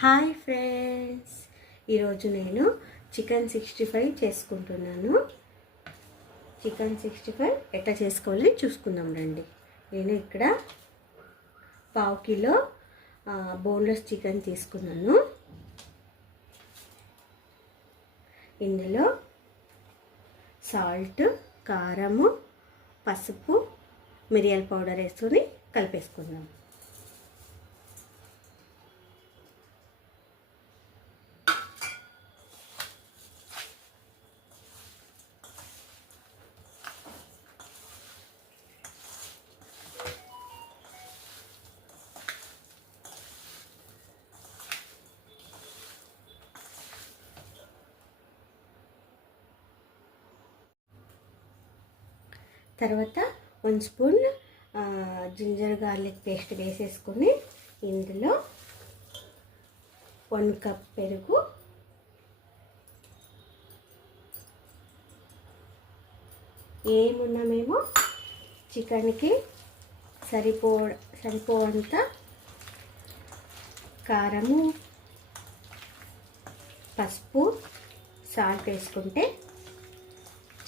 Hi friends, ఈరోజు నేను chicken 65 చేసుకుంటున్నాను. చికెన్ 65 ఎట్లా చేసుకోవాలి చూసుకుందాం రండి. నేను ఇక్కడ ½ కిలో బోన్లెస్ చికెన్ తీసుకున్నాను. ఇందులో సాల్ట్, కారము, పసుపు, మిరియాల పౌడర్ వేసుకొని కలిపేసుకుందాం. తర్వాత 1 స్పూన్ జింజర్ గార్లిక్ పేస్ట్ వేసేసుకొని ఇందులో 1 కప్ పెరుగు, ఏమున్నా మేము చికెన్కి సరిపోవంత కారము, పసుపు, సాల్ట్ వేసుకుంటే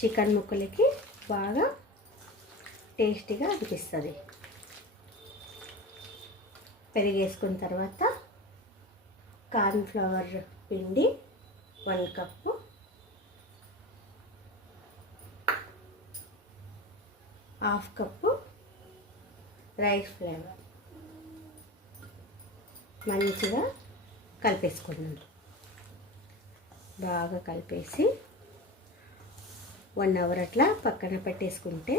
చికెన్ ముక్కలకి బాగా టేస్టీగా అనిపిస్తుంది. పెరుగు వేసుకున్న తర్వాత కార్న్ ఫ్లవర్ పిండి 1 కప్పు, ½ కప్పు రైస్ ఫ్లేవర్ మంచిగా కలిపేసుకున్నాం. బాగా కలిపేసి 1 అవర్ అట్లా పక్కన పెట్టేసుకుంటే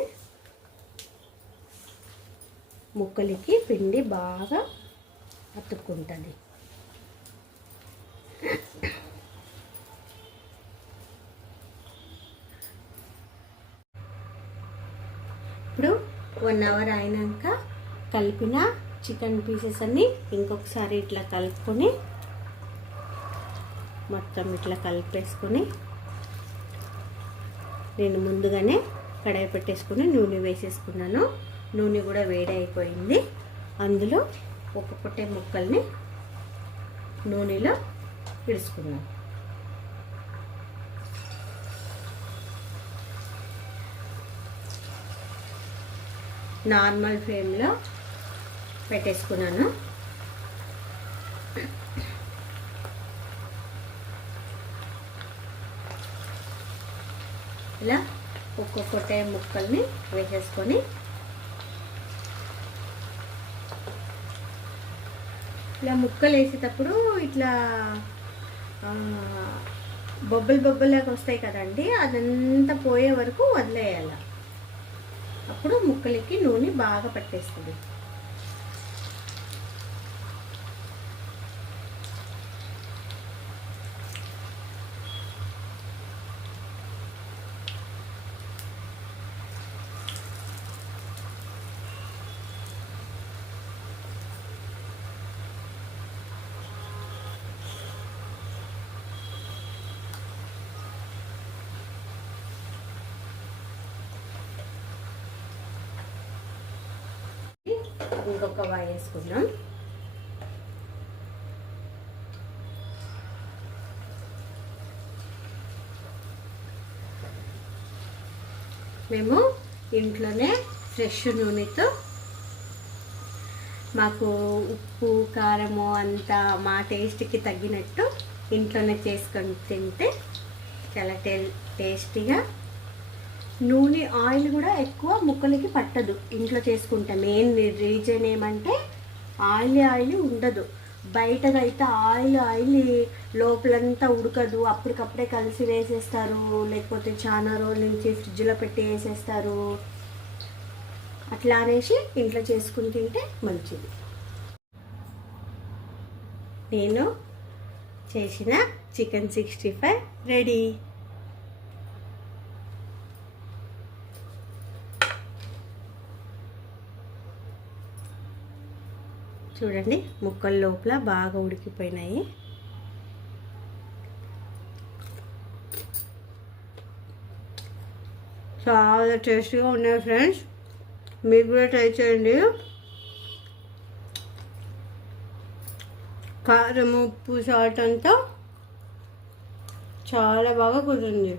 ముక్కలకి పిండి బాగా అతుక్కుంటుంది. ఇప్పుడు 1 అవర్ అయినాక కలిపిన చికెన్ పీసెస్ అన్నీ ఇంకొకసారి ఇట్లా కలుపుకొని మొత్తం ఇట్లా కలిపేసుకొని నేను ముందుగానే కడాయి పెట్టేసుకుని నూనె వేసేసుకున్నాను. నూనె కూడా వేడి అయిపోయింది. అందులో ఒక్కొక్కటే ముక్కల్ని నూనెలో విడుచుకున్నాను. నార్మల్ ఫ్లేమ్లో పెట్టేసుకున్నాను. ఇలా ఒక్కొక్కటే ముక్కల్ని వేసేసుకొని ఇలా ముక్కలు వేసేటప్పుడు ఇట్లా బొబ్బలాగా వస్తాయి కదండి, అదంతా పోయే వరకు వదిలేయాలి. అప్పుడు ముక్కలకి నూనె బాగా పట్టేస్తుంది. ఇంకొక వాయి వేసుకుందాం. మేము ఇంట్లోనే ఫ్రెష్ నూనెతో మాకు ఉప్పు కారము అంతా మా టేస్ట్కి తగ్గినట్టు ఇంట్లోనే చేసుకొని తింటే చాలా టేస్టీగా, నూనె ఆయిల్ కూడా ఎక్కువ ముక్కలకి పట్టదు ఇంట్లో చేసుకుంటే. మెయిన్ రీజన్ ఏమంటే ఆయిల్ ఉండదు. బయటదైతే ఆయిల్ లోపలంతా ఉడకదు, అప్పటికప్పుడే కలిసి వేసేస్తారు, లేకపోతే చాలా రోజుల నుంచి ఫ్రిడ్జ్లో పెట్టి వేసేస్తారు. అట్లా అనేసి ఇంట్లో చేసుకుని తింటే మంచిది. నేను చేసిన చికెన్ 65 రెడీ. చూడండి, ముక్కల లోపల బాగా ఉడికిపోయినాయి. చాలా టేస్టీగా ఉన్నాయి ఫ్రెండ్స్, మీరు కూడా ట్రై చేయండి. కారం ఉప్పు సాల్ట్ అంతా చాలా బాగా కుదిరింది.